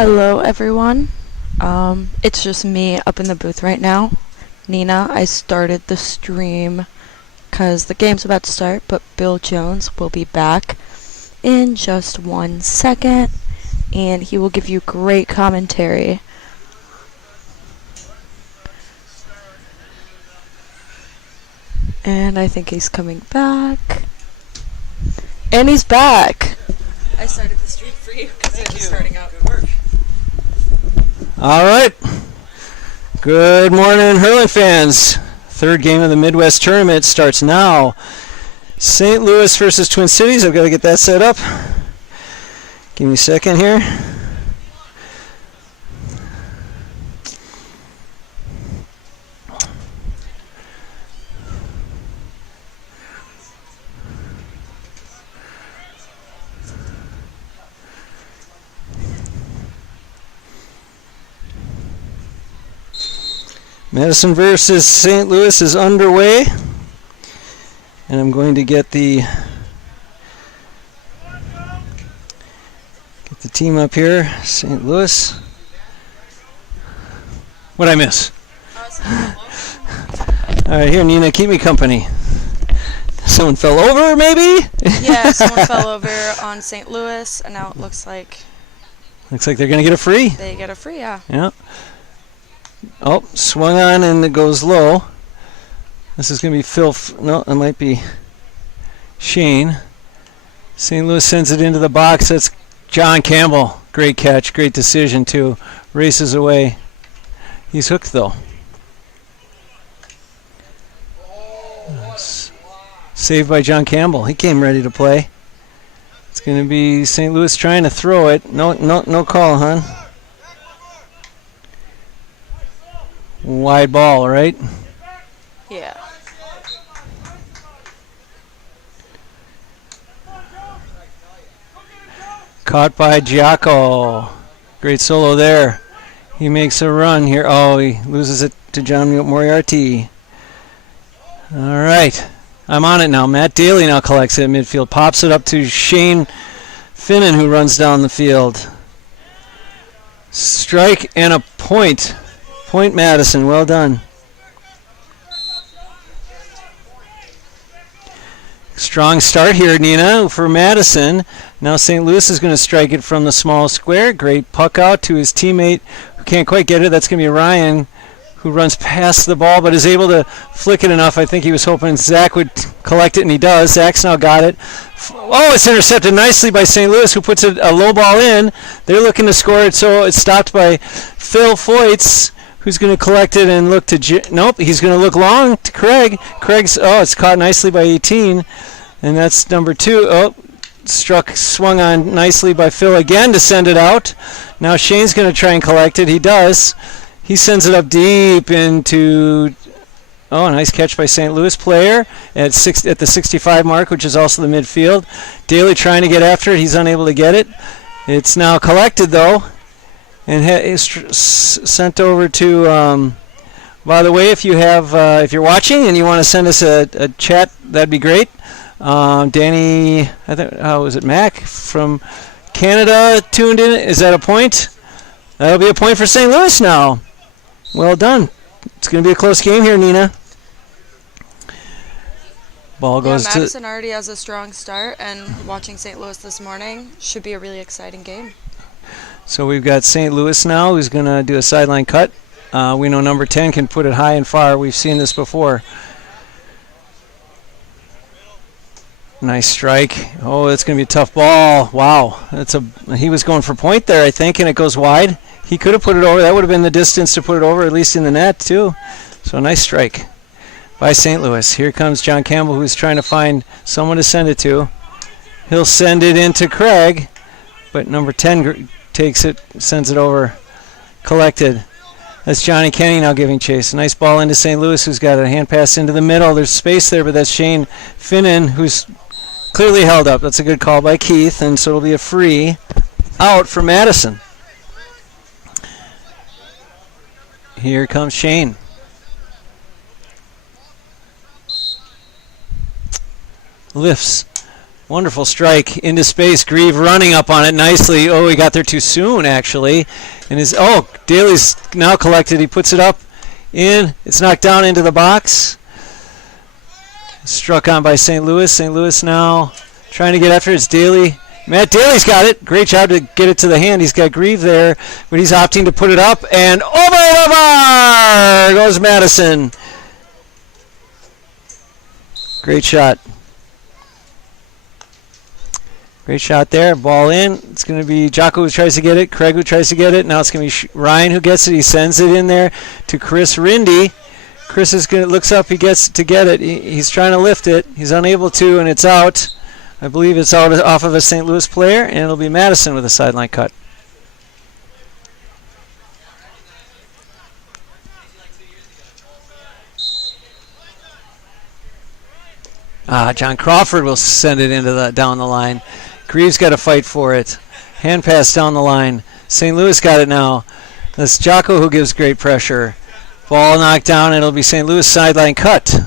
Hello, everyone. It's just me up in the booth right now. Nina, I started the stream because the game's about to start, but Bill Jones will be back in just 1 second, and he will give you great commentary. And I think he's coming back. And he's back! I started the stream for you because it was starting out. Good work. All right. Good morning, hurling fans. Third game of the Midwest Tournament starts now. St. Louis versus Twin Cities. I've got to get that set up. Give me a second here. Madison versus St. Louis is underway, and I'm going to get the team up here. St. Louis. What'd I miss? All right, here, Nina, keep me company. Someone fell over, maybe? Yeah, someone fell over on St. Louis, and now it looks like they're going to get a free. They get a free, yeah. Yeah. Oh, swung on and it goes low. This is going to be Phil. No, it might be Shane. St. Louis sends it into the box. That's John Campbell. Great catch. Great decision, too. Races away. He's hooked, though. Saved by John Campbell. He came ready to play. It's going to be St. Louis trying to throw it. No call, hon. Wide ball, right? Yeah. Caught by Giaco. Great solo there. He makes a run here. Oh, he loses it to John Moriarty. All right. I'm on it now. Matt Daly now collects it at midfield. Pops it up to Shane Finnan, who runs down the field. Strike and a point. Point Madison, well done. Strong start here, Nina, for Madison. Now St. Louis is going to strike it from the small square. Great puck out to his teammate who can't quite get it. That's going to be Ryan, who runs past the ball but is able to flick it enough. I think he was hoping Zach would collect it, and he does. Zach's now got it. Oh, it's intercepted nicely by St. Louis, who puts a low ball in. They're looking to score it, so it's stopped by Phil Foyts, who's going to collect it and look to... Nope, he's going to look long to Craig. It's caught nicely by 18, and that's number 2. Oh, swung on nicely by Phil again to send it out. Now Shane's going to try and collect it. He does. He sends it up deep into... Oh, nice catch by St. Louis player at the 65 mark, which is also the midfield. Daly trying to get after it. He's unable to get it. It's now collected, though, and sent over to... by the way, if you're watching and you want to send us a chat, that'd be great. Danny, was it Mac from Canada tuned in? Is that a point? That'll be a point for St. Louis now. Well done. It's going to be a close game here, Nina. Ball goes to... Madison already has a strong start, and watching St. Louis this morning should be a really exciting game. So we've got St. Louis now who's going to do a sideline cut. We know number 10 can put it high and far. We've seen this before. Nice strike. Oh, that's going to be a tough ball. Wow. He was going for point there, I think, and it goes wide. He could have put it over. That would have been the distance to put it over, at least in the net, too. So nice strike by St. Louis. Here comes John Campbell, who's trying to find someone to send it to. He'll send it into Craig, but number 10 takes it, sends it over, collected. That's Johnny Kenny now giving chase. A nice ball into St. Louis, who's got a hand pass into the middle. There's space there, but that's Shane Finnan, who's clearly held up. That's a good call by Keith, and so it'll be a free out for Madison. Here comes Shane. Lifts. Wonderful strike into space. Grieve running up on it nicely. Oh, he got there too soon, actually. And Daly's now collected. He puts it up in. It's knocked down into the box. Struck on by St. Louis. St. Louis now trying to get after it. It's Daly. Matt Daly's got it. Great job to get it to the hand. He's got Grieve there, but he's opting to put it up. And over the bar goes Madison. Great shot. Great shot there. Ball in. It's going to be Jocko who tries to get it. Craig who tries to get it. Now it's going to be Ryan who gets it. He sends it in there to Chris Rindy. Chris is going to looks up. He gets to get it. He's trying to lift it. He's unable to, and it's out. I believe it's out off of a St. Louis player, and it'll be Madison with a sideline cut. John Crawford will send it into down the line. Greaves got to fight for it. Hand pass down the line. St. Louis got it now. That's Jocko who gives great pressure. Ball knocked down. It'll be St. Louis sideline cut.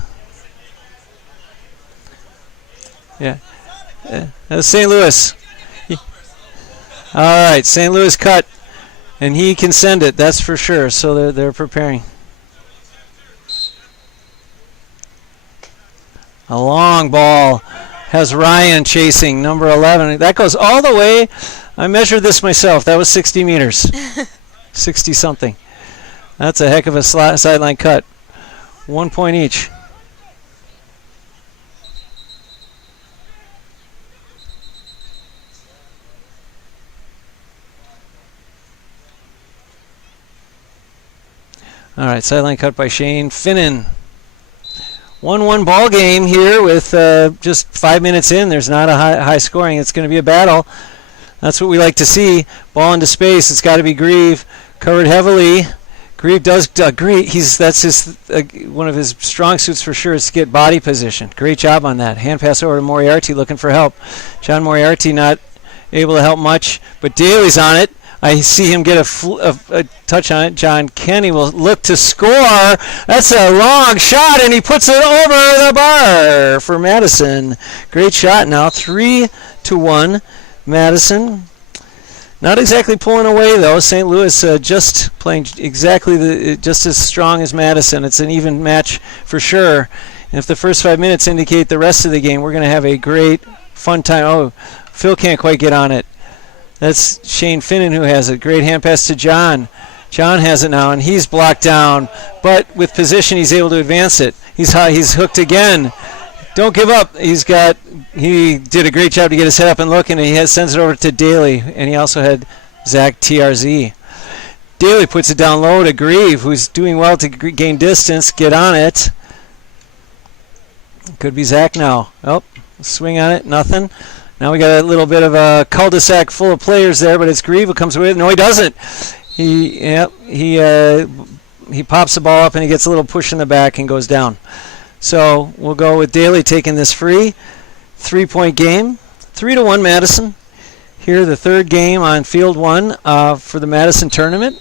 Yeah. That's St. Louis. All right, St. Louis cut. And he can send it, that's for sure. So they're preparing. A long ball has Ryan chasing, number 11. That goes all the way. I measured this myself. That was 60 meters. 60-something. That's a heck of a sideline cut. 1 point each. All right, sideline cut by Shane Finnan. 1-1 ball game here with just 5 minutes in. There's not a high scoring. It's going to be a battle. That's what we like to see. Ball into space. It's got to be Grieve. Covered heavily. Grieve does great. That's his one of his strong suits for sure is to get body position. Great job on that. Hand pass over to Moriarty looking for help. John Moriarty not able to help much, but Daly's on it. I see him get a touch on it. John Kenny will look to score. That's a long shot, and he puts it over the bar for Madison. Great shot now. 3-1, Madison. Not exactly pulling away, though. St. Louis just playing exactly just as strong as Madison. It's an even match for sure. And if the first 5 minutes indicate the rest of the game, we're going to have a great, fun time. Oh, Phil can't quite get on it. That's Shane Finnan who has it. Great hand pass to John. John has it now, and he's blocked down. But with position, he's able to advance it. He's hooked again. Don't give up. He did a great job to get his head up and look, and he sends it over to Daly. And he also had Zach TRZ. Daly puts it down low to Grieve, who's doing well to gain distance. Get on it. Could be Zach now. Oh, swing on it. Nothing. Now we got a little bit of a cul-de-sac full of players there, but it's Grieve who comes with it. No, he doesn't. He pops the ball up and he gets a little push in the back and goes down. So we'll go with Daly taking this free. 3-point game. 3-1 Madison. Here the third game on field one for the Madison tournament.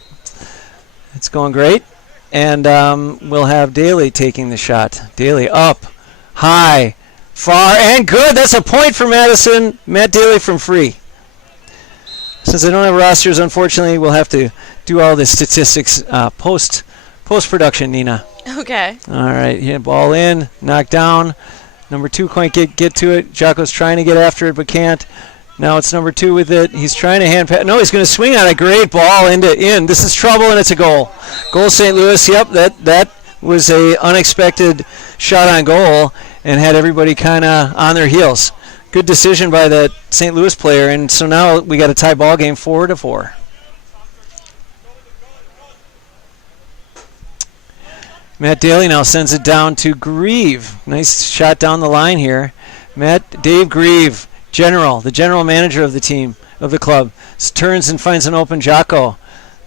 It's going great. And we'll have Daly taking the shot. Daly up, high, far, and good. That's a point for Madison. Matt Daly from free. Since I don't have rosters, unfortunately, we'll have to do all the statistics post-production, Nina. Okay. All right, here, ball in, knocked down. Number 2 can't get to it. Jocko's trying to get after it, but can't. Now it's number 2 with it. He's trying to hand pass. No, he's going to swing on a great ball in. This is trouble, and it's a goal. Goal St. Louis. Yep, that was a unexpected shot on goal and had everybody kind of on their heels. Good decision by that St. Louis player, and so now we got a tie ball game 4-4. Matt Daly now sends it down to Grieve. Nice shot down the line here. Dave Grieve, the general manager of the team, of the club, turns and finds an open Jocko.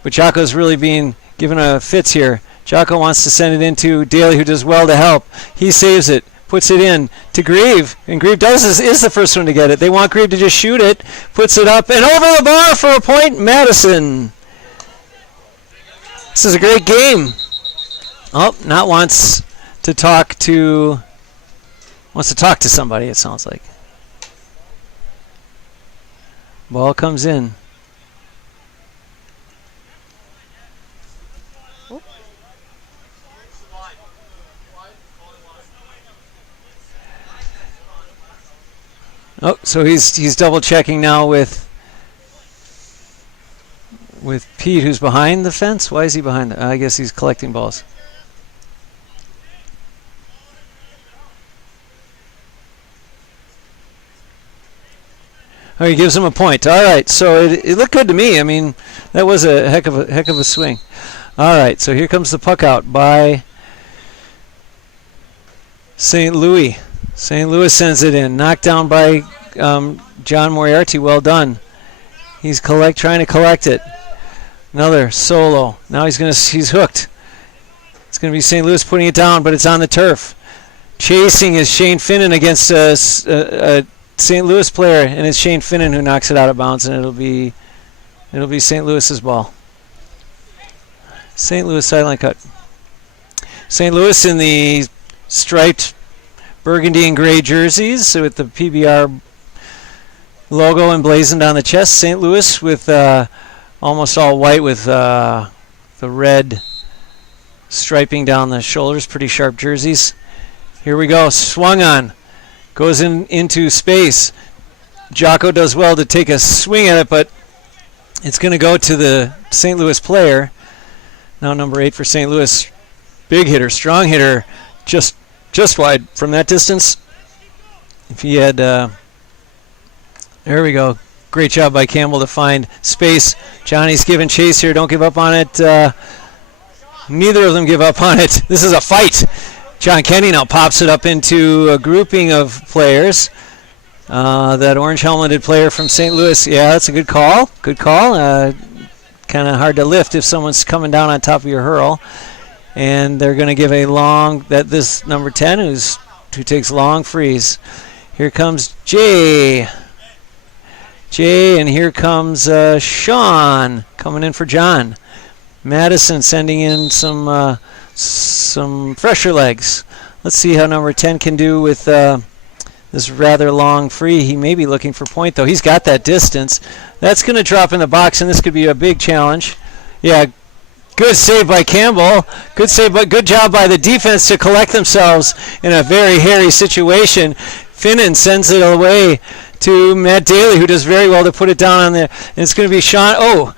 But Jocko's really being given a fits here. Jocko wants to send it into Daly, who does well to help. He saves it, puts it in to Grieve, and Grieve is the first one to get it. They want Grieve to just shoot it, puts it up, and over the bar for a point, Madison. This is a great game. Oh, wants to talk to somebody, it sounds like. Ball comes in. Oh. Oh, so he's double checking now with Pete, who's behind the fence. Why is he behind? I guess he's collecting balls. Oh, he gives him a point. All right, so it looked good to me. I mean, that was a heck of a swing. All right, so here comes the puck out by St. Louis. St. Louis sends it in. Knocked down by John Moriarty. Well done. He's trying to collect it. Another solo. Now he's hooked. It's going to be St. Louis putting it down, but it's on the turf. Chasing is Shane Finnan against a St. Louis player, and it's Shane Finnan who knocks it out of bounds, and it'll be St. Louis's ball. St. Louis sideline cut. St. Louis in the striped burgundy and gray jerseys with the PBR logo emblazoned on the chest. St. Louis with almost all white with the red striping down the shoulders. Pretty sharp jerseys. Here we go. Swung on. Goes into space. Jocko does well to take a swing at it, but it's going to go to the St. Louis player. Now number 8 for St. Louis. Big hitter, strong hitter, just wide from that distance. If he had, there we go. Great job by Campbell to find space. Johnny's giving chase here. Don't give up on it. Neither of them give up on it. This is a fight. John Kenny now pops it up into a grouping of players. That orange helmeted player from St. Louis. Yeah, that's a good call. Good call. Kind of hard to lift if someone's coming down on top of your hurl. And they're going to give a long, this number 10 who takes long freeze. Here comes Jay, and here comes Sean coming in for John. Madison sending in some fresher legs. Let's see how number 10 can do with this rather long free. He may be looking for point, though. He's got that distance. That's going to drop in the box, and this could be a big challenge. Yeah, good save by Campbell. Good save, but good job by the defense to collect themselves in a very hairy situation. Finnan sends it away to Matt Daly, who does very well to put it down on there. And it's going to be Sean.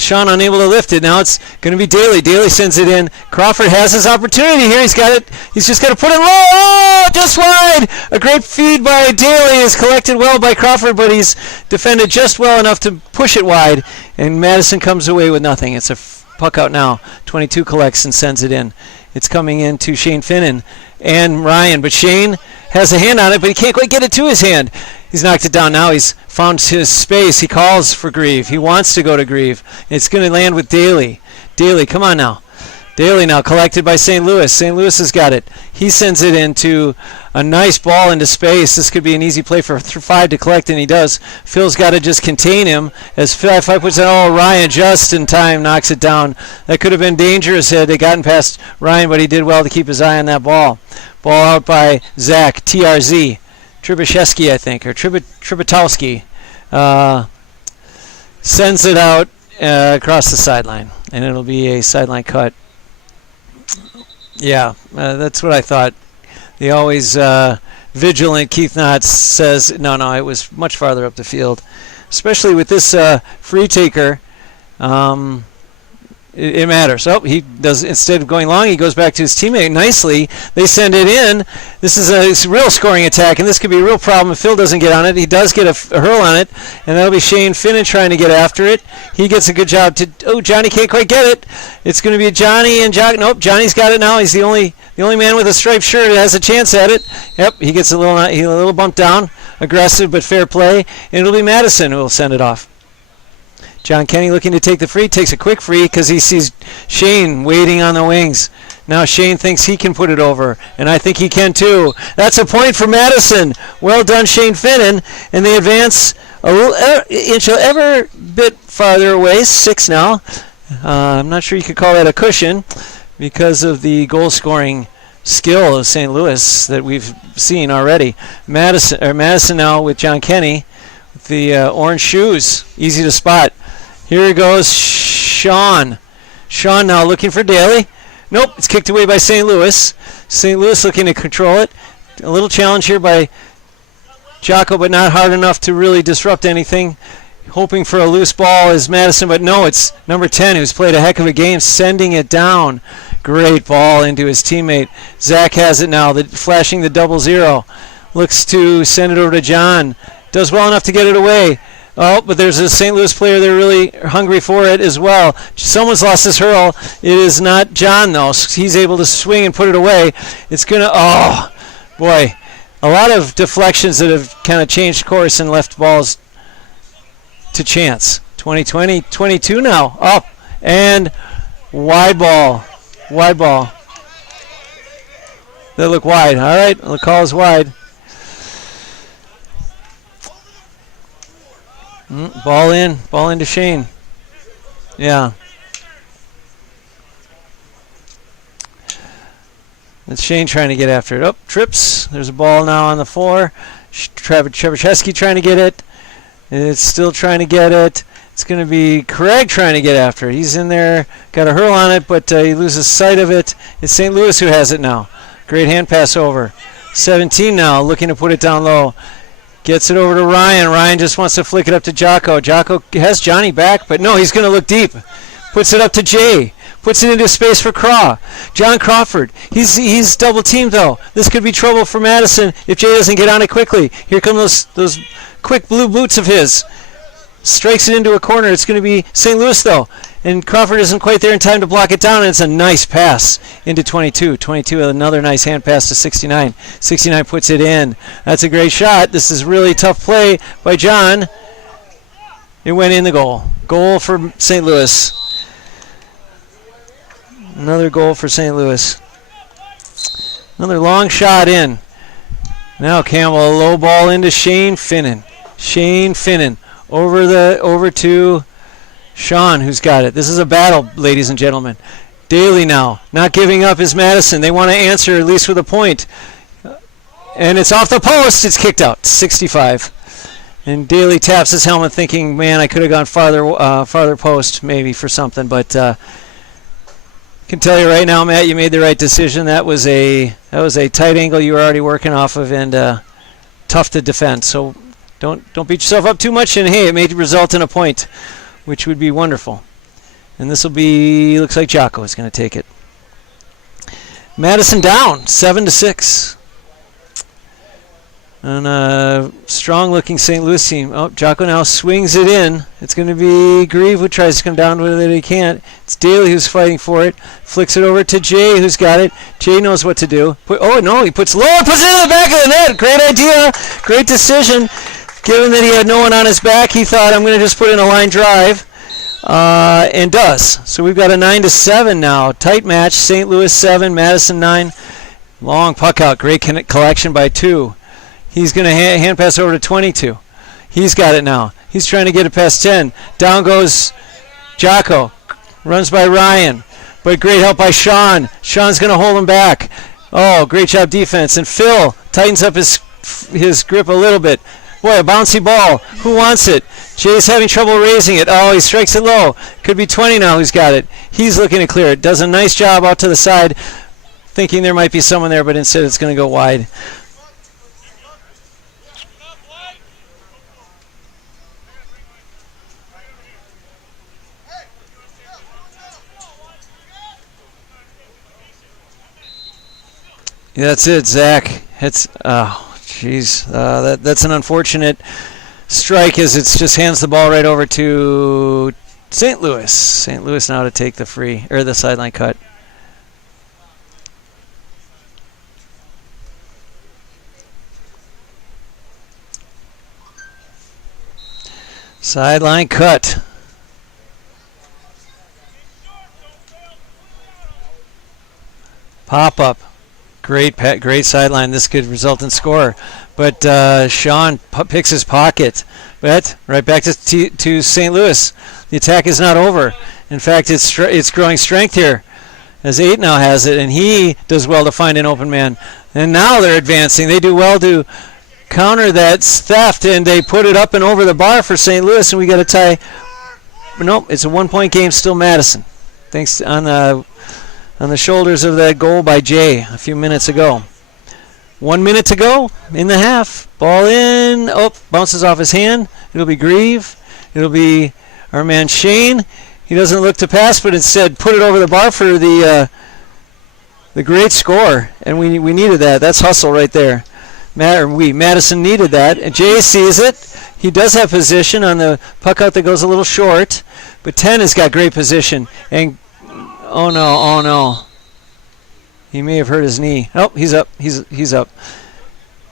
Sean unable to lift it. Now it's going to be Daly. Daly sends it in. Crawford has his opportunity here. He's got it. He's just got to put it low. Oh, just wide. A great feed by Daly is collected well by Crawford, but he's defended just well enough to push it wide. And Madison comes away with nothing. It's a puck out now. 22 collects and sends it in. It's coming in to Shane Finnan and Ryan, but Shane has a hand on it, but he can't quite get it to his hand. He's knocked it down now. He's found his space. He calls for Grieve. He wants to go to Grieve. It's going to land with Daly. Daly, come on now. Daly now collected by St. Louis. St. Louis has got it. He sends it into a nice ball into space. This could be an easy play for 5 to collect, and he does. Phil's got to just contain him as 5 puts it. Oh, Ryan just in time knocks it down. That could have been dangerous had they gotten past Ryan, but he did well to keep his eye on that ball. Ball out by Zach, TRZ. Trubishevsky, I think, or Trubitowski, sends it out across the sideline, and it'll be a sideline cut. Yeah, that's what I thought. The always vigilant Keith Knott says, no, it was much farther up the field, especially with this free taker. It matters. Oh, he does, instead of going long, he goes back to his teammate nicely. They send it in. This is a real scoring attack, and this could be a real problem if Phil doesn't get on it. He does get a hurl on it, and that'll be Shane Finnan trying to get after it. He gets a good job to. Oh, Johnny can't quite get it. It's going to be Johnny and Jock. Nope, Johnny's got it now. He's the only man with a striped shirt that has a chance at it. Yep, he gets a little bump down. Aggressive but fair play, and it'll be Madison who will send it off. John Kenny looking to take the free, takes a quick free because he sees Shane waiting on the wings. Now Shane thinks he can put it over, and I think he can too. That's a point for Madison. Well done, Shane Finnan, and they advance a little inch ever bit farther away, 6 now. I'm not sure you could call that a cushion because of the goal-scoring skill of St. Louis that we've seen already. Madison now with John Kenny The orange shoes, easy to spot. Here goes Sean. Sean now looking for Daly. Nope, it's kicked away by St. Louis. St. Louis looking to control it. A little challenge here by Jocko, but not hard enough to really disrupt anything. Hoping for a loose ball is Madison, but no, it's number 10 who's played a heck of a game, sending it down. Great ball into his teammate. Zach has it now, flashing the 0-0. Looks to send it over to John. Does well enough to get it away. Oh, but there's a St. Louis player there really hungry for it as well. Someone's lost his hurl. It is not John, though. He's able to swing and put it away. It's going to, oh, boy. A lot of deflections that have kind of changed course and left balls to chance. 2020, 22 now. Up and wide ball. Wide ball. They look wide. All right, the call is wide. Ball in to Shane. Yeah. It's Shane trying to get after it. Oh, trips. There's a ball now on the floor. Treborcheski trying to get it. It's still trying to get it. It's going to be Craig trying to get after it. He's in there, got a hurl on it, but he loses sight of it. It's St. Louis who has it now. Great hand pass over. 17 now, looking to put it down low. Gets it over to Ryan. Ryan just wants to flick it up to Jocko. Jocko has Johnny back, but no, he's going to look deep. Puts it up to Jay. Puts it into space for Craw. John Crawford. He's double teamed though. This could be trouble for Madison if Jay doesn't get on it quickly. Here come those quick blue boots of his. Strikes it into a corner. It's going to be St. Louis though. And Crawford isn't quite there in time to block it down, and it's a nice pass into 22. 22 with another nice hand pass to 69. 69 puts it in. That's a great shot. This is really tough play by John. It went in the goal. Goal for St. Louis. Another goal for St. Louis. Another long shot in. Now Campbell, a low ball into Shane Finnan. Shane Finnan over to Sean, who's got it. This is a battle, ladies and gentlemen. Daly now, not giving up is Madison. They want to answer at least with a point. And it's off the post. It's kicked out. 65. And Daly taps his helmet thinking, man, I could have gone farther post maybe for something. But I can tell you right now, Matt, you made the right decision. That was a tight angle you were already working off of and tough to defend. So don't beat yourself up too much. And, hey, it may result in a point, which would be wonderful. And this will be, looks like Jocko is going to take it. Madison down, 7-6. And a strong-looking St. Louis team. Oh, Jocko now swings it in. It's going to be Grieve who tries to come down with it. He can't. It's Daly who's fighting for it. Flicks it over to Jay, who's got it. Jay knows what to do. Oh, no, he puts low, puts it in the back of the net. Great idea. Great decision. Given that he had no one on his back, he thought, I'm going to just put in a line drive. And does. So we've got a 9-7 now. Tight match. St. Louis 7, Madison 9. Long puck out. Great collection by 2. He's going to hand pass over to 22. He's got it now. He's trying to get it past 10. Down goes Jocko. Runs by Ryan. But great help by Sean. Sean's going to hold him back. Oh, great job defense. And Phil tightens up his grip a little bit. Boy, a bouncy ball. Who wants it? Jay's having trouble raising it. Oh, he strikes it low. Could be 20 now who's got it. He's looking to clear it. Does a nice job out to the side, thinking there might be someone there, but instead it's going to go wide. Yeah, that's it, Zach. It's jeez, that's an unfortunate strike as it just hands the ball right over to St. Louis. St. Louis now to take the free or the sideline cut. Sideline cut. Pop up. Great sideline. This could result in score. But Sean picks his pocket. But right back to St. Louis. The attack is not over. In fact, it's growing strength here as 8 now has it, and he does well to find an open man. And now they're advancing. They do well to counter that theft, and they put it up and over the bar for St. Louis, and we got a tie. Nope, it's a 1-point game, still Madison. Thanks on the shoulders of that goal by Jay a few minutes ago. 1 minute to go in the half. Ball in. Oh, bounces off his hand. It'll be Grieve. It'll be our man Shane. He doesn't look to pass, but instead put it over the bar for the great score, and we needed that. That's hustle right there. Madison needed that, and Jay sees it. He does have position on the puck out that goes a little short, but 10 has got great position. And oh no. He may have hurt his knee. Oh, he's up. He's up.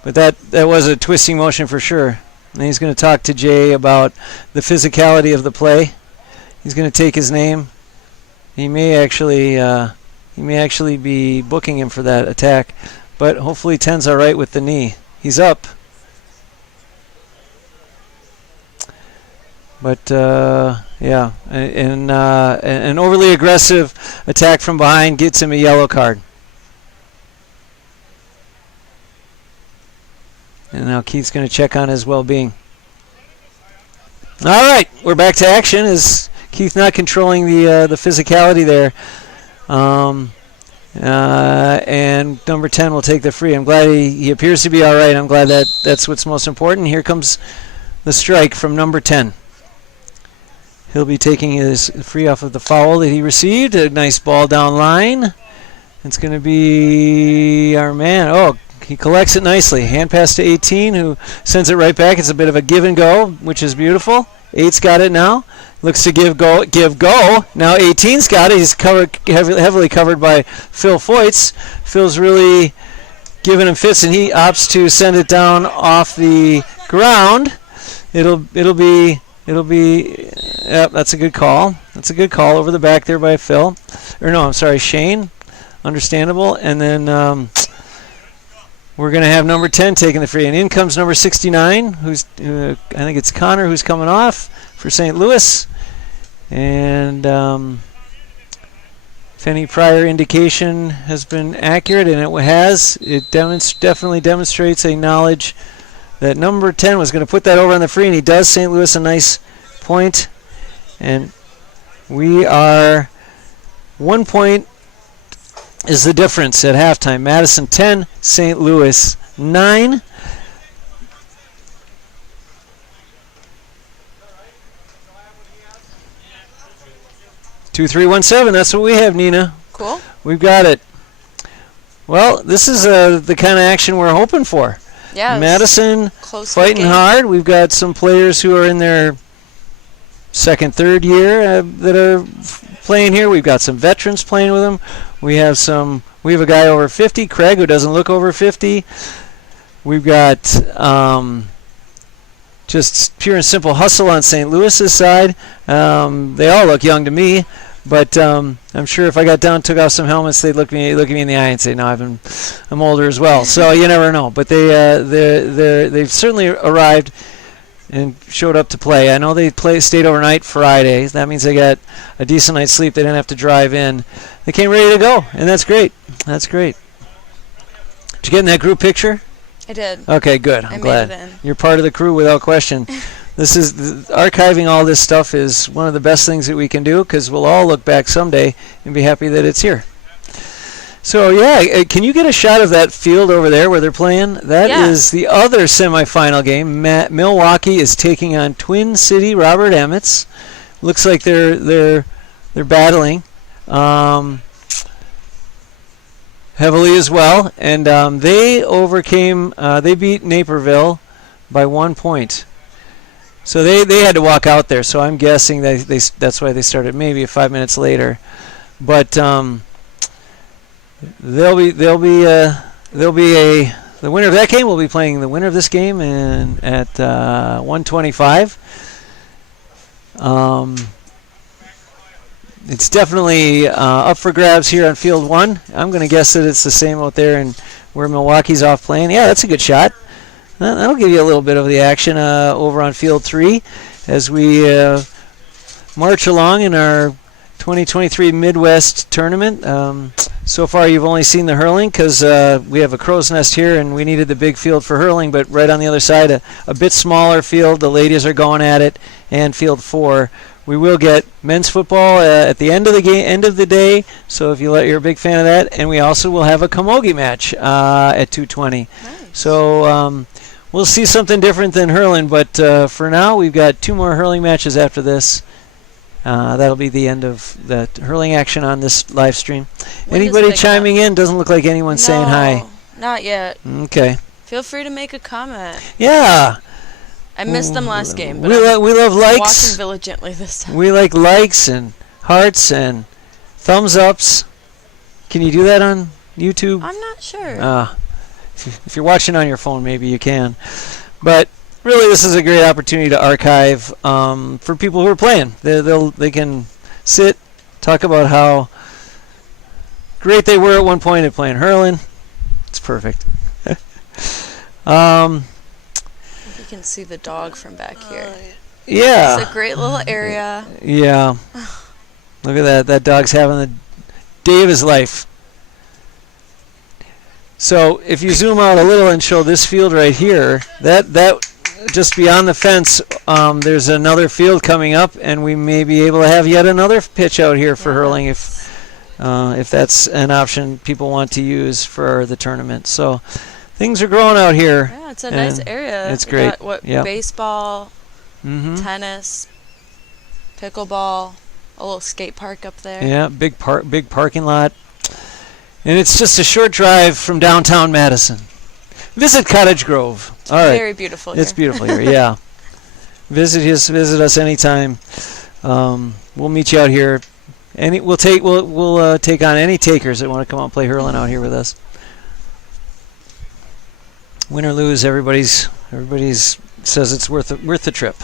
But that was a twisting motion for sure. And he's going to talk to Jay about the physicality of the play. He's going to take his name. He may actually be booking him for that attack. But hopefully 10's all right with the knee. He's up. But yeah, and an overly aggressive attack from behind gets him a yellow card. And now Keith's going to check on his well-being. All right, we're back to action. Is Keith not controlling the physicality there? And number 10 will take the free. I'm glad he appears to be all right. I'm glad that's what's most important. Here comes the strike from number 10. He'll be taking his free off of the foul that he received. A nice ball down line. It's going to be our man. Oh, he collects it nicely. Hand pass to 18, who sends it right back. It's a bit of a give and go, which is beautiful. 8's got it now. Looks to give go. Now 18's got it. He's heavily covered by Phil Foyts. Phil's really giving him fits, and he opts to send it down off the ground. It'll be. Yep, that's a good call. That's a good call over the back there by Phil. Or no, I'm sorry, Shane. Understandable. And then we're going to have number 10 taking the free. And in comes number 69, I think it's Connor, who's coming off for St. Louis. And if any prior indication has been accurate, and it has, it definitely demonstrates a knowledge that number 10 was going to put that over on the free, and he does. St. Louis a nice point. And we are 1 point is the difference at halftime. Madison 10, St. Louis 9. Two, 3, 1, 7. That's what we have, Nina. Cool. We've got it. Well, this is the kind of action we're hoping for. Yeah. Madison fighting hard. We've got some players who are in their second, third year that are playing here. We've got some veterans playing with them. We have a guy over 50, Craig, who doesn't look over 50. We've got just pure and simple hustle on St. Louis's side. They all look young to me, but I'm sure if I got down, took off some helmets, they'd look me in the eye and say, "No, I'm older as well." So you never know. But they've certainly arrived and showed up to play. I know they stayed overnight Friday. That means they got a decent night's sleep. They didn't have to drive in. They came ready to go, and that's great. That's great. Did you get in that group picture? I did. Okay, good. I'm glad. made it in. You're part of the crew without question. Archiving all this stuff is one of the best things that we can do, because we'll all look back someday and be happy that it's here. So, yeah, can you get a shot of that field over there where they're playing? That is the other semifinal game. Milwaukee is taking on Twin City Robert Emmetts. Looks like they're battling heavily as well, and they beat Naperville by 1 point. So they had to walk out there. So I'm guessing that's why they started maybe 5 minutes later, but. The winner of that game will be playing the winner of this game at 1:25. It's definitely up for grabs here on Field 1. I'm going to guess that it's the same out there and where Milwaukee's off playing. Yeah, that's a good shot. That'll give you a little bit of the action over on Field 3 as we march along in our 2023 Midwest Tournament. So far, you've only seen the hurling because we have a crow's nest here, and we needed the big field for hurling. But right on the other side, a bit smaller field. The ladies are going at it, and field 4. We will get men's football at the end of the end of the day. So if you're a big fan of that, and we also will have a camogie match at 2:20. Nice. So we'll see something different than hurling. But for now, we've got 2 more hurling matches after this. That'll be the end of the hurling action on this live stream. Anybody chiming in? Doesn't look like anyone's saying hi. Not yet. Okay. Feel free to make a comment. Yeah. I missed them last game, but we love I'm likes. watching diligently this time. We like likes and hearts and thumbs ups. Can you do that on YouTube? I'm not sure. If you're watching on your phone, maybe you can. But really, this is a great opportunity to archive for people who are playing. They can sit, talk about how great they were at one point at playing hurling. It's perfect. You can see the dog from back here. Yeah. It's a great little area. Yeah. Look at that. That dog's having the day of his life. So if you zoom out a little and show this field right here, that just beyond the fence, there's another field coming up, and we may be able to have yet another pitch out here for hurling if that's an option people want to use for the tournament. So things are growing out here. Yeah, it's a nice area. It's great. Got, yep. Baseball, tennis, pickleball, a little skate park up there. Yeah, big parking lot. And it's just a short drive from downtown Madison. Visit Cottage Grove. All right. Very beautiful here. It's beautiful here, yeah. Visit us anytime. We'll meet you out here. We'll take on any takers that want to come out and play hurling out here with us. Win or lose, everybody's says it's worth the trip.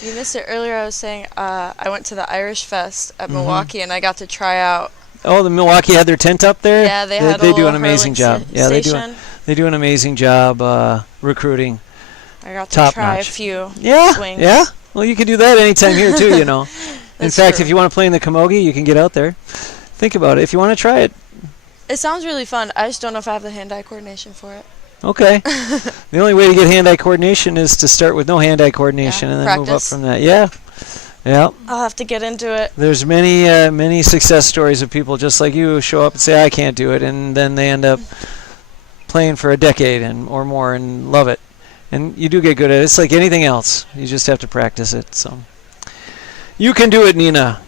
You missed it earlier. I was saying I went to the Irish Fest at Milwaukee, and I got to try out. Oh, the Milwaukee had their tent up there? Yeah, they do an amazing job. Yeah, they do an amazing job recruiting. I got to Top try notch. a few swings. Yeah. Well, you could do that anytime here too, you know. In fact, if you want to play in the camogie, you can get out there. Think about it. If you want to try it. It sounds really fun. I just don't know if I have the hand-eye coordination for it. Okay. The only way to get hand-eye coordination is to start with no hand-eye coordination and then move up from that. Yeah. Yeah. I'll have to get into it. There's many success stories of people just like you who show up and say, I can't do it, and then they end up playing for a decade or more and love it. And you do get good at it. It's like anything else. You just have to practice it. So you can do it, Nina.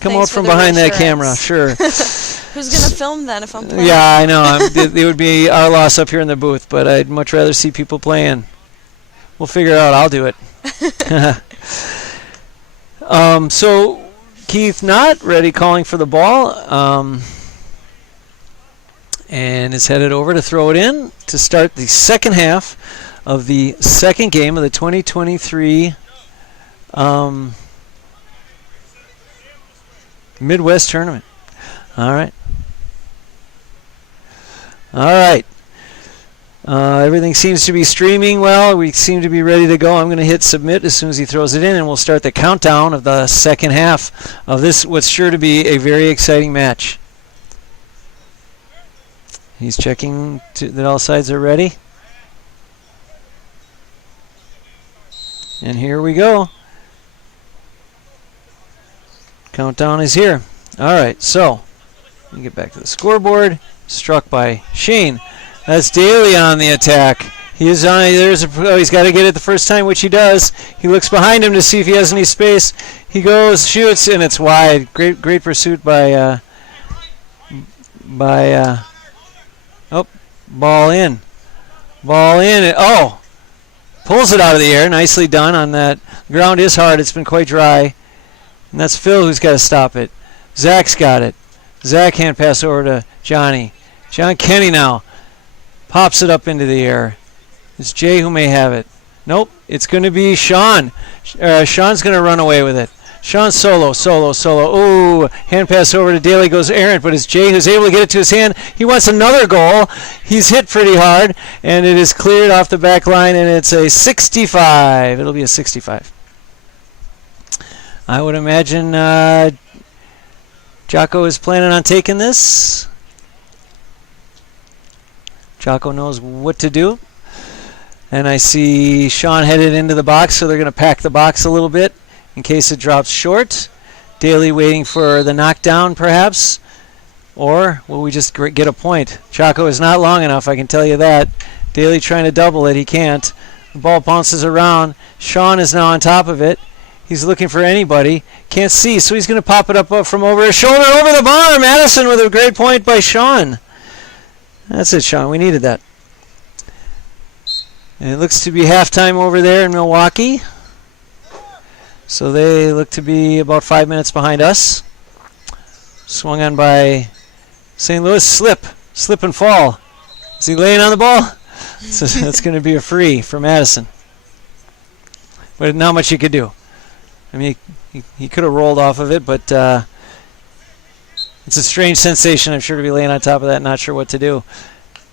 Come out from behind that camera. Sure. Who's going to film then if I'm playing? Yeah, I know. It would be our loss up here in the booth, but I'd much rather see people playing. We'll figure it out. I'll do it. So Keith not ready, calling for the ball, and is headed over to throw it in to start the second half of the second game of the 2023 Midwest Tournament. All right. Everything seems to be streaming well. We seem to be ready to go. I'm going to hit submit as soon as he throws it in, and we'll start the countdown of the second half of this, what's sure to be a very exciting match. He's checking that all sides are ready. And here we go. Countdown is here. All right, so let me get back to the scoreboard. Struck by Shane. That's Daly on the attack. He is on. He's got to get it the first time, which he does. He looks behind him to see if he has any space. He goes, shoots, and it's wide. Great pursuit by. Ball in. Pulls it out of the air. Nicely done on that. The ground is hard. It's been quite dry. And that's Phil who's got to stop it. Zach's got it. Zach hand pass over to Johnny. John Kenny now pops it up into the air. It's Jay who may have it. Nope, it's going to be Sean. Sean's going to run away with it. Sean solo. Ooh, hand pass over to Daly, goes errant, but it's Jay who's able to get it to his hand. He wants another goal. He's hit pretty hard, and it is cleared off the back line, and it's a 65. It'll be a 65. I would imagine Jocko is planning on taking this. Jocko knows what to do. And I see Sean headed into the box, so they're going to pack the box a little bit in case it drops short. Daly waiting for the knockdown, perhaps. Or will we just get a point? Jocko is not long enough, I can tell you that. Daly trying to double it. He can't. The ball bounces around. Sean is now on top of it. He's looking for anybody. Can't see, so he's going to pop it up from over his shoulder, over the bar. Madison with a great point by Sean. That's it, Sean. We needed that. And it looks to be halftime over there in Milwaukee. So they look to be about 5 minutes behind us. Swung on by St. Louis. Slip and fall. Is he laying on the ball? So that's going to be a free for Madison. But not much he could do. I mean, he could have rolled off of it, but it's a strange sensation, I'm sure, to be laying on top of that, not sure what to do.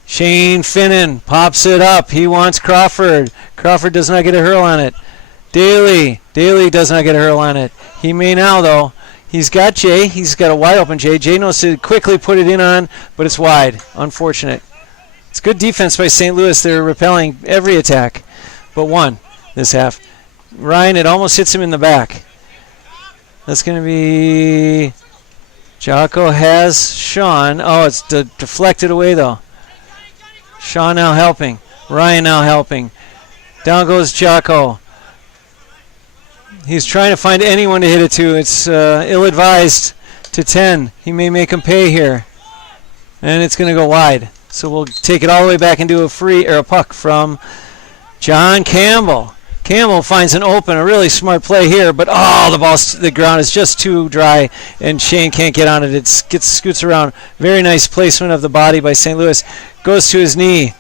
Shane Finnan pops it up. He wants Crawford. Crawford does not get a hurl on it. Daly does not get a hurl on it. He may now, though. He's got Jay. He's got a wide open Jay. Jay knows to quickly put it in on, but it's wide. Unfortunate. It's good defense by St. Louis. They're repelling every attack, but one this half. Ryan, it almost hits him in the back. That's going to be... Jocko has Sean. Oh, it's deflected away, though. Sean now helping. Ryan now helping. Down goes Jocko. He's trying to find anyone to hit it to. It's ill-advised to 10. He may make him pay here. And it's going to go wide. So we'll take it all the way back and do a puck from John Campbell. Campbell finds an open, a really smart play here, but the ground is just too dry, and Shane can't get on it. It scoots around. Very nice placement of the body by St. Louis. Goes to his knee.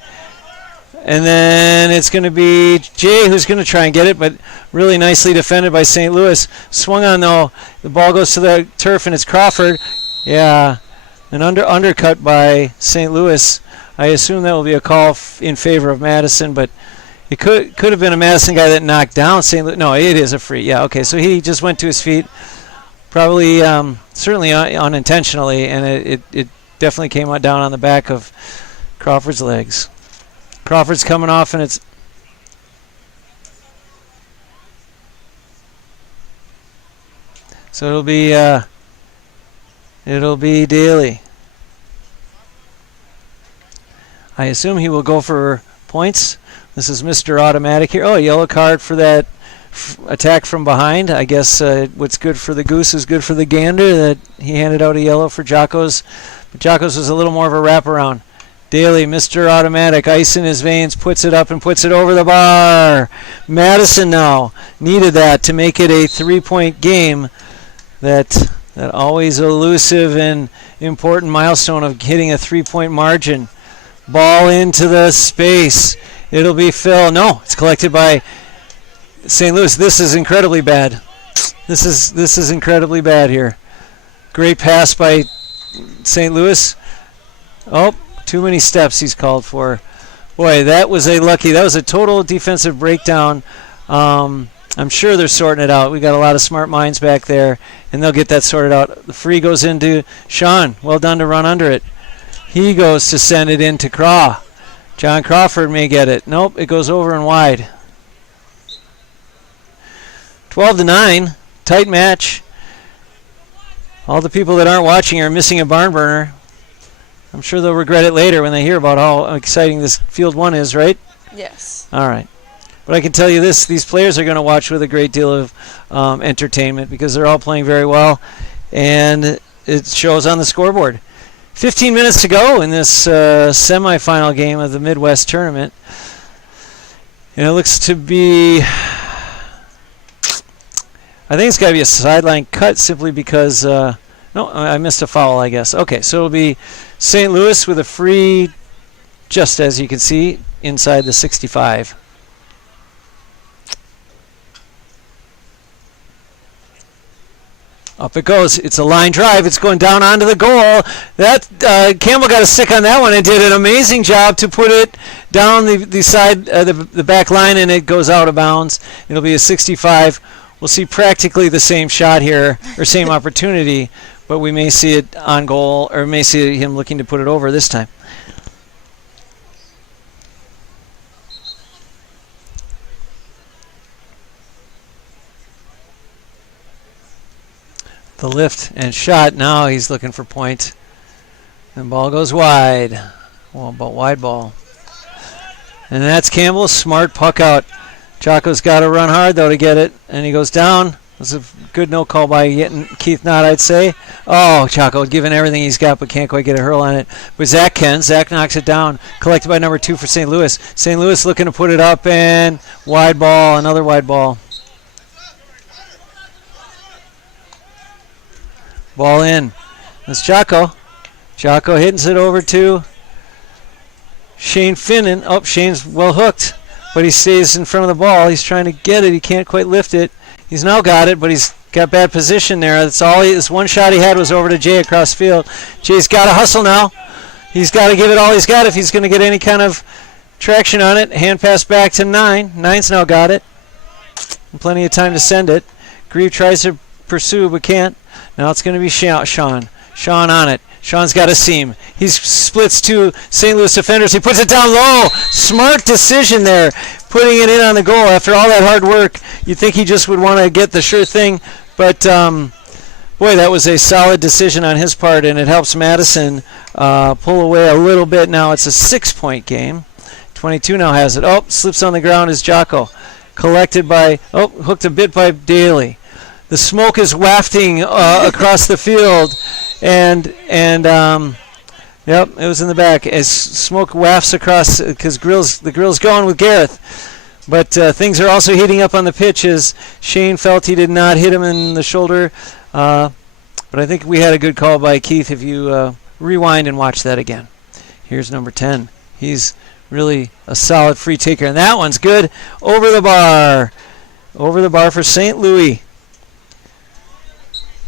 And then it's going to be Jay who's going to try and get it, but really nicely defended by St. Louis. Swung on, though. The ball goes to the turf, and it's Crawford. Yeah, an undercut by St. Louis. I assume that will be a call in favor of Madison, but it could have been a Madison guy that knocked down St. Louis. No, it is a free. Yeah, okay, so he just went to his feet, probably certainly unintentionally, and it definitely came down on the back of Crawford's legs. Crawford's coming off, and it's so it'll be Daly. I assume he will go for points. This is Mr. Automatic here. Oh, a yellow card for that attack from behind. I guess what's good for the goose is good for the gander. That he handed out a yellow for Jocko's, but Jocko's was a little more of a wraparound. Daly, Mr. Automatic, ice in his veins, puts it up and puts it over the bar. Madison now needed that to make it a 3-point game. That always elusive and important milestone of hitting a 3-point margin. Ball into the space. It'll be Phil. No, it's collected by St. Louis. This is incredibly bad. This is incredibly bad here. Great pass by St. Louis. Oh, too many steps he's called for. Boy, that was a total defensive breakdown. I'm sure they're sorting it out. We got a lot of smart minds back there, and they'll get that sorted out. The free goes into Sean. Well done to run under it. He goes to send it into Craw. John Crawford may get it. Nope, it goes over and wide. 12-9, tight match. All the people that aren't watching are missing a barn burner. I'm sure they'll regret it later when they hear about how exciting this Field 1 is, right? Yes. All right. But I can tell you this, these players are going to watch with a great deal of entertainment because they're all playing very well, and it shows on the scoreboard. 15 minutes to go in this semifinal game of the Midwest Tournament. And it looks to be, I think it's got to be a sideline cut simply because, no, I missed a foul, I guess. Okay, so it'll be St. Louis with a free, just as you can see, inside the 65. Up it goes. It's a line drive. It's going down onto the goal. That Campbell got a stick on that one and did an amazing job to put it down the side, the back line, and it goes out of bounds. It'll be a 65. We'll see practically the same shot here, or same opportunity, but we may see it on goal, or may see him looking to put it over this time. The lift and shot. Now he's looking for point. The ball goes wide. Well, about wide ball. And that's Campbell. Smart puck out. Jocko's got to run hard, though, to get it. And he goes down. This is a good no call by Keith Knott, I'd say. Oh, Jocko giving everything he's got, but can't quite get a hurl on it. But Zach can. Zach knocks it down. Collected by number 2 for St. Louis. St. Louis looking to put it up, and wide ball. Another wide ball. Ball in. That's Jocko. Jocko hits it over to Shane Finnan. Oh, Shane's well hooked, but he stays in front of the ball. He's trying to get it. He can't quite lift it. He's now got it, but he's got bad position there. That's all. This one shot he had was over to Jay across field. Jay's got to hustle now. He's got to give it all he's got if he's going to get any kind of traction on it. Hand pass back to 9. 9's now got it. And plenty of time to send it. Grieve tries to pursue, but can't. Now it's going to be Sean. Sean on it. Sean's got a seam. He splits two St. Louis defenders. He puts it down low. Smart decision there, putting it in on the goal. After all that hard work, you'd think he just would want to get the sure thing. But, boy, that was a solid decision on his part, and it helps Madison pull away a little bit. Now it's a 6-point game. 22 now has it. Oh, slips on the ground is Jocko. Collected by, hooked a bit by Daly. The smoke is wafting across the field, and yep, it was in the back as smoke wafts across because the grill's going with Gareth. But things are also heating up on the pitch as Shane felt he did not hit him in the shoulder. But I think we had a good call by Keith if you rewind and watch that again. Here's number 10. He's really a solid free taker, and that one's good over the bar. Over the bar for St. Louis.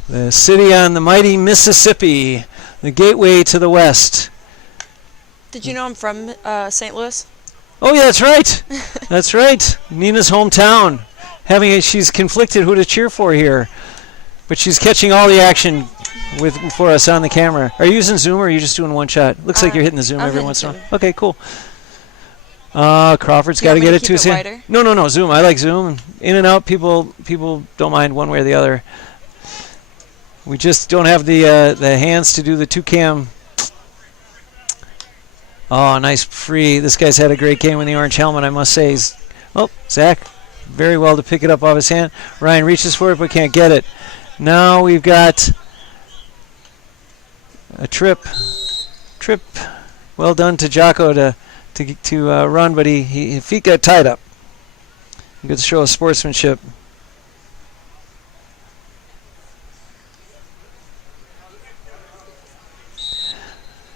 The city on the mighty Mississippi, the gateway to the west. Did you know I'm from St. Louis? Oh, yeah, that's right. That's right. Nina's hometown. She's conflicted who to cheer for here. But she's catching all the action for us on the camera. Are you using Zoom or are you just doing one shot? Looks like you're hitting the Zoom every once in a while. Okay, cool. Crawford's got to get it to his hand. No, Zoom. I like Zoom. In and out, people don't mind one way or the other. We just don't have the hands to do the 2-cam. Oh, nice free. This guy's had a great game with the orange helmet, I must say. Zach, very well to pick it up off his hand. Ryan reaches for it but can't get it. Now we've got a trip. Well done to Jocko to run, but his feet got tied up. Good show of sportsmanship.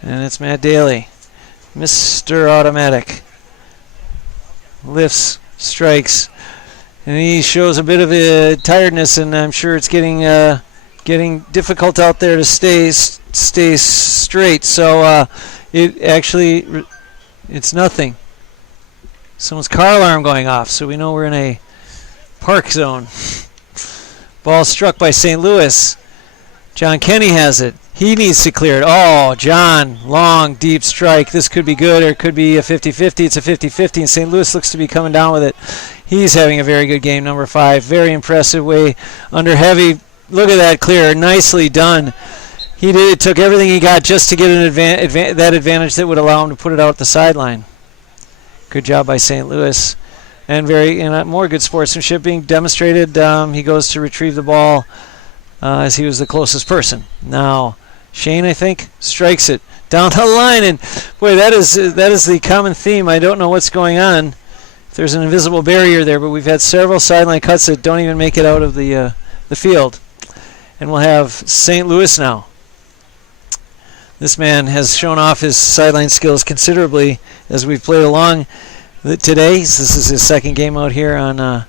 And it's Matt Daly, Mr. Automatic. Lifts, strikes, and he shows a bit of a tiredness, and I'm sure it's getting difficult out there to stay straight. So it's nothing. Someone's car alarm going off, so we know we're in a park zone. Ball struck by St. Louis. John Kenny has it. He needs to clear it. Oh, John, long, deep strike. This could be good or it could be a 50-50. It's a 50-50, and St. Louis looks to be coming down with it. He's having a very good game, number 5. Very impressive way under heavy. Look at that clear. Nicely done. He took everything he got just to get that advantage that would allow him to put it out the sideline. Good job by St. Louis. And more good sportsmanship being demonstrated. He goes to retrieve the ball as he was the closest person. Now, Shane, I think, strikes it down the line, and boy, that is the common theme. I don't know what's going on. If there's an invisible barrier there, but we've had several sideline cuts that don't even make it out of the field, and we'll have St. Louis now. This man has shown off his sideline skills considerably as we've played along today. This is his second game out here on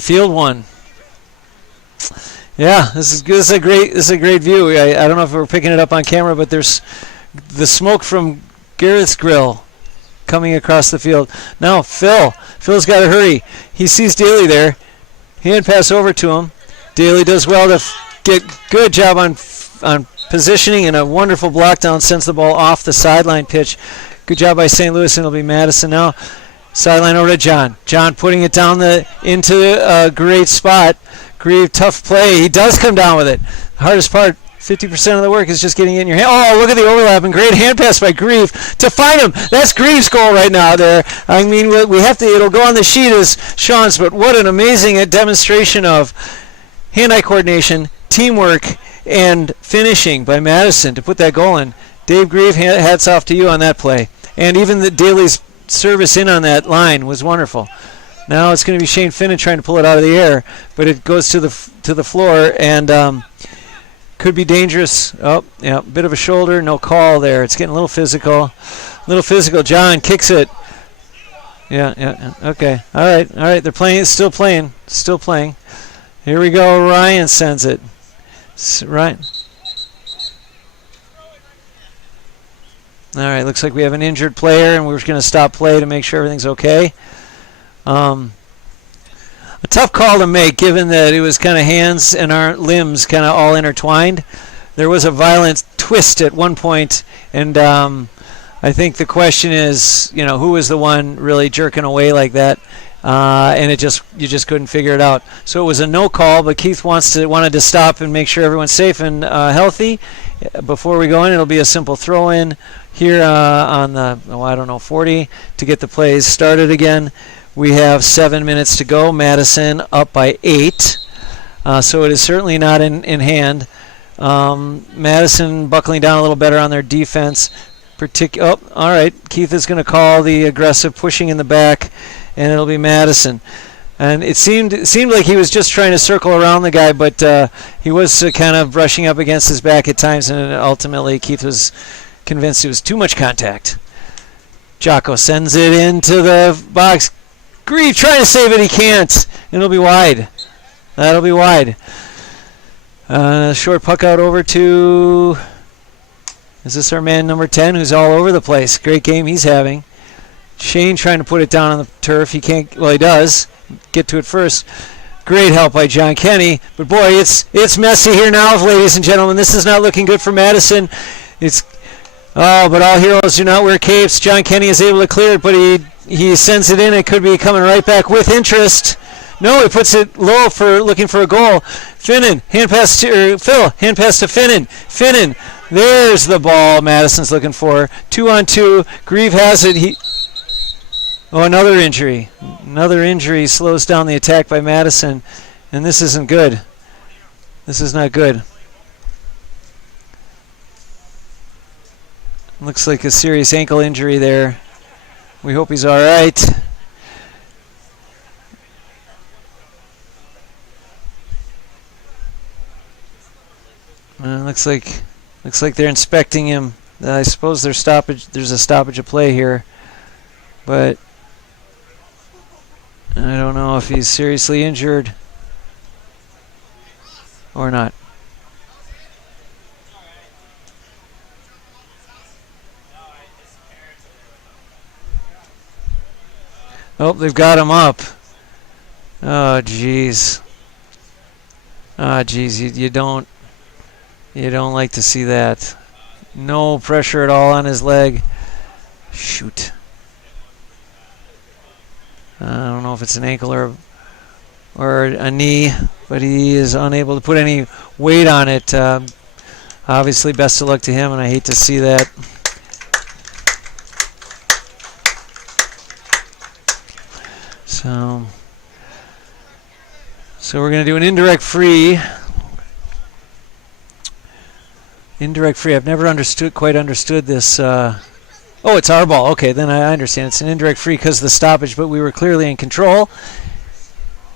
field 1. Yeah, this is a great view. I don't know if we're picking it up on camera, but there's the smoke from Gareth's grill coming across the field. Now Phil's got to hurry. He sees Daly there. Hand pass over to him. Daly does well to get good job on positioning, and a wonderful block down sends the ball off the sideline pitch. Good job by St. Louis, and it'll be Madison now. Sideline over to John. John putting it down into a great spot. Grieve, tough play. He does come down with it. The hardest part, 50% of the work is just getting it in your hand. Oh, look at the overlap and great hand pass by Grieve to find him. That's Grieve's goal right now there. I mean, we have to, it'll go on the sheet as Sean's, but what an amazing demonstration of hand-eye coordination, teamwork, and finishing by Madison to put that goal in. Dave Grieve, hats off to you on that play. And even the Daly's service in on that line was wonderful. Now it's going to be Shane Finnan trying to pull it out of the air, but it goes to the floor and could be dangerous. Oh, yeah, bit of a shoulder, no call there. It's getting a little physical. John kicks it. Yeah, okay. All right. They're playing. Still playing. Here we go. Ryan sends it. Right. All right, looks like we have an injured player, and we're going to stop play to make sure everything's okay. A tough call to make, given that it was kind of hands and our limbs kind of all intertwined. There was a violent twist at one point, and I think the question is, who was the one really jerking away like that? And you just couldn't figure it out. So it was a no call, but Keith wanted to stop and make sure everyone's safe and healthy. Before we go in, it'll be a simple throw in here on the 40 to get the plays started again. We have 7 minutes to go. Madison up by 8, so it is certainly not in hand. Madison buckling down a little better on their defense. All right. Keith is going to call the aggressive pushing in the back, and it'll be Madison. And it seemed like he was just trying to circle around the guy, but he was kind of brushing up against his back at times, and ultimately Keith was convinced it was too much contact. Jocko sends it into the box. Grieve trying to save it, he can't. It'll be wide. That'll be wide. Short puck out over to... Is this our man number 10 who's all over the place? Great game he's having. Shane trying to put it down on the turf. He can't... Well, he does. Get to it first. Great help by John Kenny. But, boy, it's messy here now, ladies and gentlemen. This is not looking good for Madison. But all heroes do not wear capes. John Kenny is able to clear it, but he sends it in. It could be coming right back with interest. No, he puts it low looking for a goal. Finnan, hand pass to Finnan. Finnan, there's the ball Madison's looking for. 2-on-2. Grieve has it. Another injury. Another injury slows down the attack by Madison, and this isn't good. This is not good. Looks like a serious ankle injury there. We hope he's all right. Looks like they're inspecting him. I suppose there's a stoppage of play here, but I don't know if he's seriously injured or not. Oh, they've got him up. Oh, jeez. You don't like to see that. No pressure at all on his leg. Shoot. I don't know if it's an ankle or a knee, but he is unable to put any weight on it. Obviously, best of luck to him, and I hate to see that. So we're going to do an indirect free. Indirect free. I've never quite understood this. It's our ball. Okay, then I understand. It's an indirect free because of the stoppage, but we were clearly in control,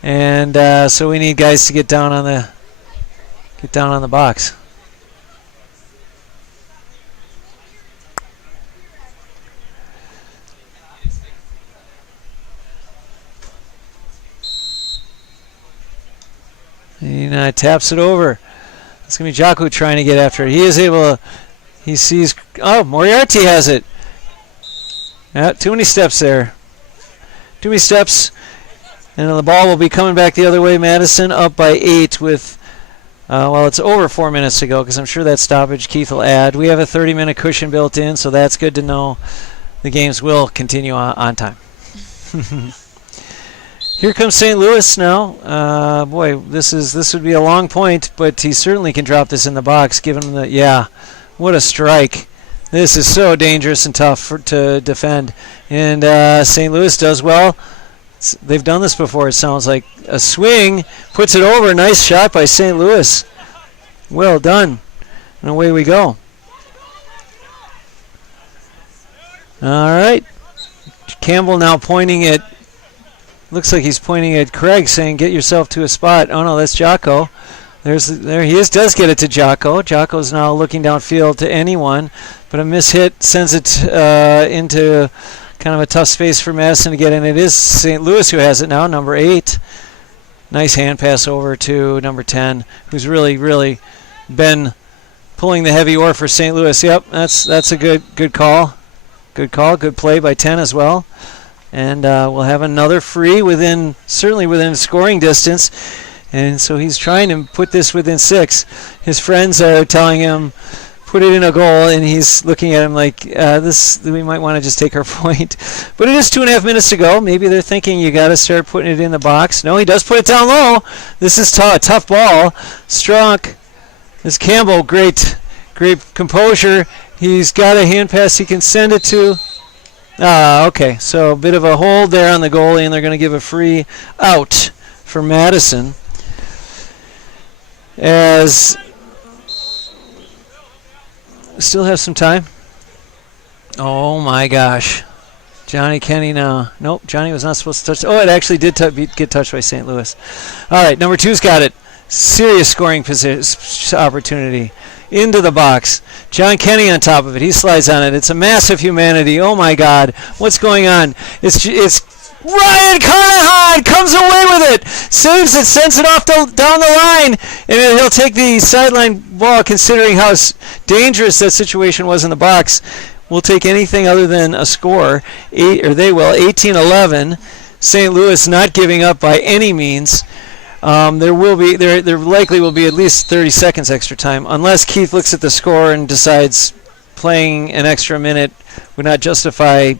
and so we need guys to get down on the box. He taps it over. It's going to be Jocko trying to get after it. He is able to... He sees... Oh, Moriarty has it. Yeah, too many steps there. Too many steps. And the ball will be coming back the other way. Madison up by 8 with... it's over 4 minutes to go because I'm sure that stoppage Keith will add. We have a 30-minute cushion built in, so that's good to know. The games will continue on time. Here comes St. Louis now. Boy, this would be a long point, but he certainly can drop this in the box. Give him the what a strike! This is so dangerous and tough to defend, and St. Louis does well. They've done this before. It sounds like a swing puts it over. Nice shot by St. Louis. Well done, and away we go. All right, Campbell now pointing at. Looks like he's pointing at Craig, saying, "Get yourself to a spot." Oh no, that's Jocko. There he is. Does get it to Jocko. Jocko's now looking downfield to anyone, but a mishit sends it into kind of a tough space for Madison to get in. It is St. Louis who has it now, number 8. Nice hand pass over to number 10, who's really been pulling the heavy oar for St. Louis. Yep, that's a good call. Good call. Good play by 10 as well. And we'll have another free certainly within scoring distance. And so he's trying to put this within 6. His friends are telling him, put it in a goal, and he's looking at him like, we might want to just take our point. But it is 2.5 minutes to go. Maybe they're thinking you got to start putting it in the box. No, he does put it down low. This is tough ball. Strunk. This Campbell, great composure. He's got a hand pass he can send it to. Okay, so a bit of a hold there on the goalie, and they're going to give a free out for Madison. As still have some time. Oh my gosh. Johnny Kenny now. Nope, Johnny was not supposed to touch. Oh, it actually did get touched by St. Louis. All right, number 2's got it. Serious scoring opportunity. Into the box. John Kenny on top of it. He slides on it. It's a massive humanity. Oh my God. What's going on? It's Ryan Carnahan comes away with it. Saves it, sends it off down the line. And he'll take the sideline ball, considering how dangerous that situation was in the box. We'll take anything other than a score. They will. 18-11. St. Louis not giving up by any means. There likely will be at least 30 seconds extra time, unless Keith looks at the score and decides playing an extra minute would not justify,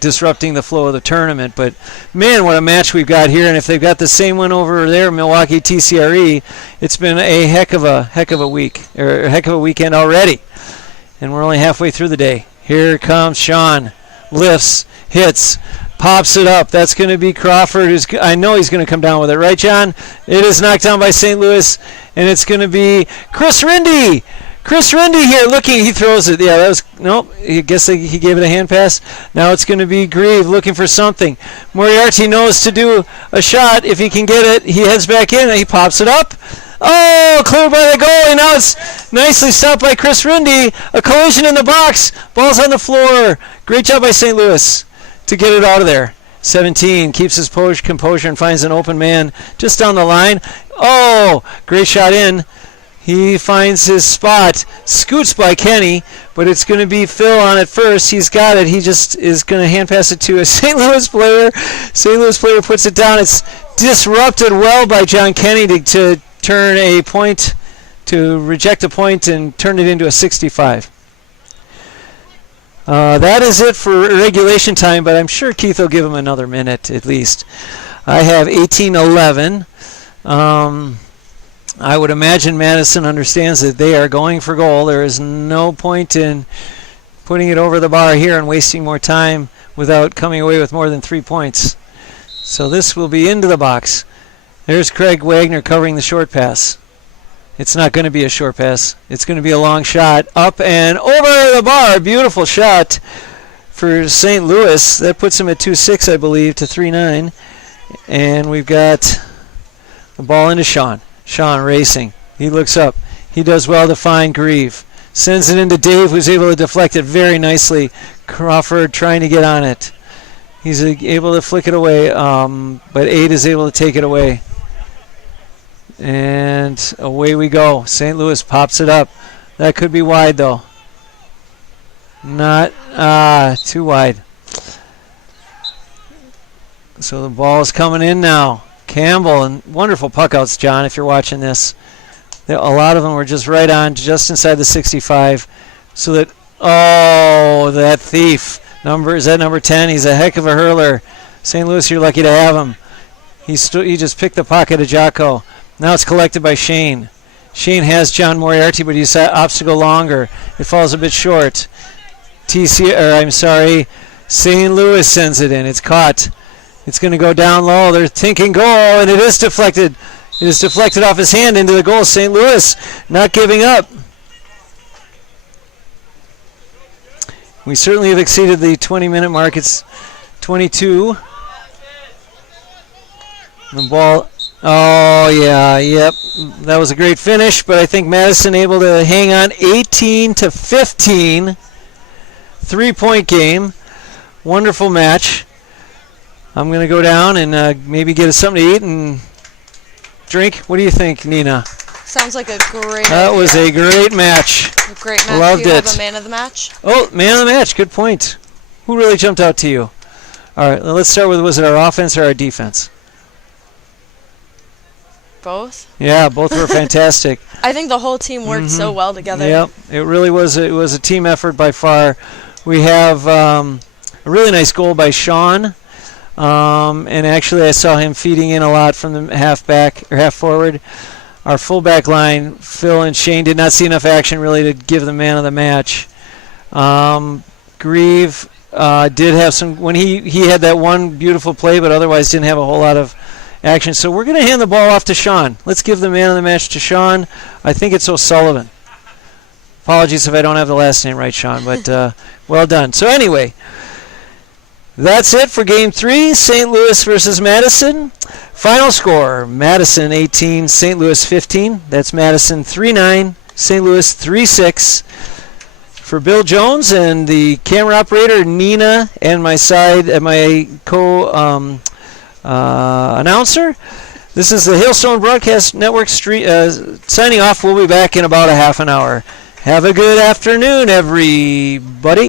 disrupting the flow of the tournament. But man, what a match we've got here! And if they've got the same one over there, Milwaukee TCRE, it's been a heck of a week, or a heck of a weekend already. And we're only halfway through the day. Here comes Sean, lifts, hits. Pops it up. That's going to be Crawford. I know he's going to come down with it. Right, John? It is knocked down by St. Louis, and it's going to be Chris Rindy. Chris Rindy here looking. He throws it. Yeah, that was... Nope. I guess he gave it a hand pass. Now it's going to be Grieve looking for something. Moriarty knows to do a shot. If he can get it, he heads back in, and he pops it up. Oh, cleared by the goalie. Now it's nicely stopped by Chris Rindy. A collision in the box. Ball's on the floor. Great job by St. Louis to get it out of there. 17 keeps his composure and finds an open man just down the line. Oh, great shot in. He finds his spot. Scoots by Kenny, but it's going to be Phil on it first. He's got it. He just is going to hand pass it to a St. Louis player. St. Louis player puts it down. It's disrupted well by John Kenny to turn a point, to reject a point and turn it into a 65. That is it for regulation time, but I'm sure Keith will give him another minute at least. I have 18-11. I would imagine Madison understands that they are going for goal. There is no point in putting it over the bar here and wasting more time without coming away with more than 3 points. So this will be into the box. There's Craig Wagner covering the short pass. It's not going to be a short pass. It's going to be a long shot. Up and over the bar. Beautiful shot for St. Louis. That puts him at 2-6, I believe, to 3-9. And we've got the ball into Sean. Sean racing. He looks up. He does well to find Grieve. Sends it into Dave, who's able to deflect it very nicely. Crawford trying to get on it. He's able to flick it away, but 8 is able to take it away. And away we go. St. Louis pops it up. That could be wide, though. Not too wide. So the ball is coming in now. Campbell, and wonderful puck outs, John, if you're watching this. A lot of them were just right on, just inside the 65. So that, that thief Is that number 10? He's a heck of a hurler. St. Louis, you're lucky to have him. He just picked the pocket of Jocko. Now it's collected by Shane. Shane has John Moriarty, but he's that obstacle longer. It falls a bit short. St. Louis sends it in. It's caught. It's going to go down low. They're thinking goal, and it is deflected. It is deflected off his hand into the goal. St. Louis not giving up. We certainly have exceeded the 20-minute mark. It's 22. The ball. Oh, yeah, yep. That was a great finish, but I think Madison able to hang on 18-15. 3-point game. Wonderful match. I'm going to go down and maybe get us something to eat and drink. What do you think, Nina? Sounds like a great That idea. was a great match. A great match. Loved Do you have it. a man of the match? Oh, man of the match. Good point. Who really jumped out to you? All right, let's start with, was it our offense or our defense? Both? Yeah, both were fantastic. I think the whole team worked so well together. Yep, it really was. It was a team effort by far. We have a really nice goal by Sean, and actually I saw him feeding in a lot from the half forward. Our fullback line, Phil and Shane, did not see enough action really to give the man of the match. Grieve did have some when he had that one beautiful play, but otherwise didn't have a whole lot of action. So we're going to hand the ball off to Sean. Let's give the man of the match to Sean. I think it's O'Sullivan. Apologies if I don't have the last name right, Sean, but well done. So anyway, that's it for Game 3, St. Louis versus Madison. Final score, Madison 18, St. Louis 15. That's Madison 3-9, St. Louis 3-6. For Bill Jones and the camera operator, Nina, and my co-announcer, this is the Hailstone Broadcast Network signing off. We'll be back in about a half an hour. Have a good afternoon, everybody.